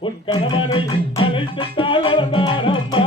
உன் கணவனை அழைத்து தாழ்ந்தாரம்மா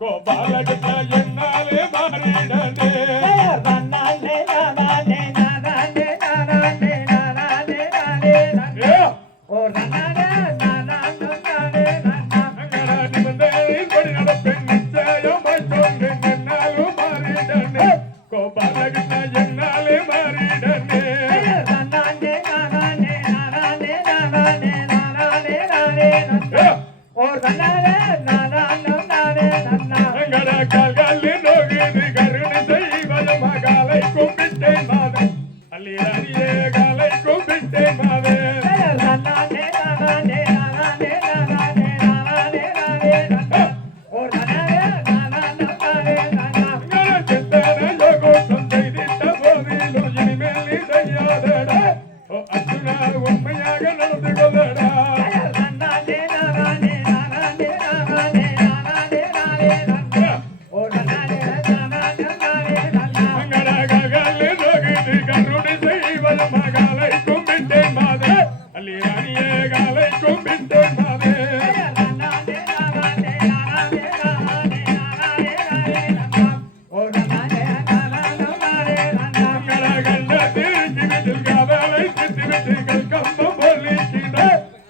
கோபாலகிருஷ்ண என்னாலே மாறிடனே Yeah. Oh, I'm gonna, I'm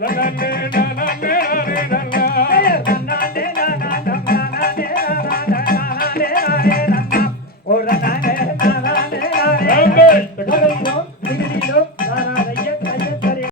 la la la la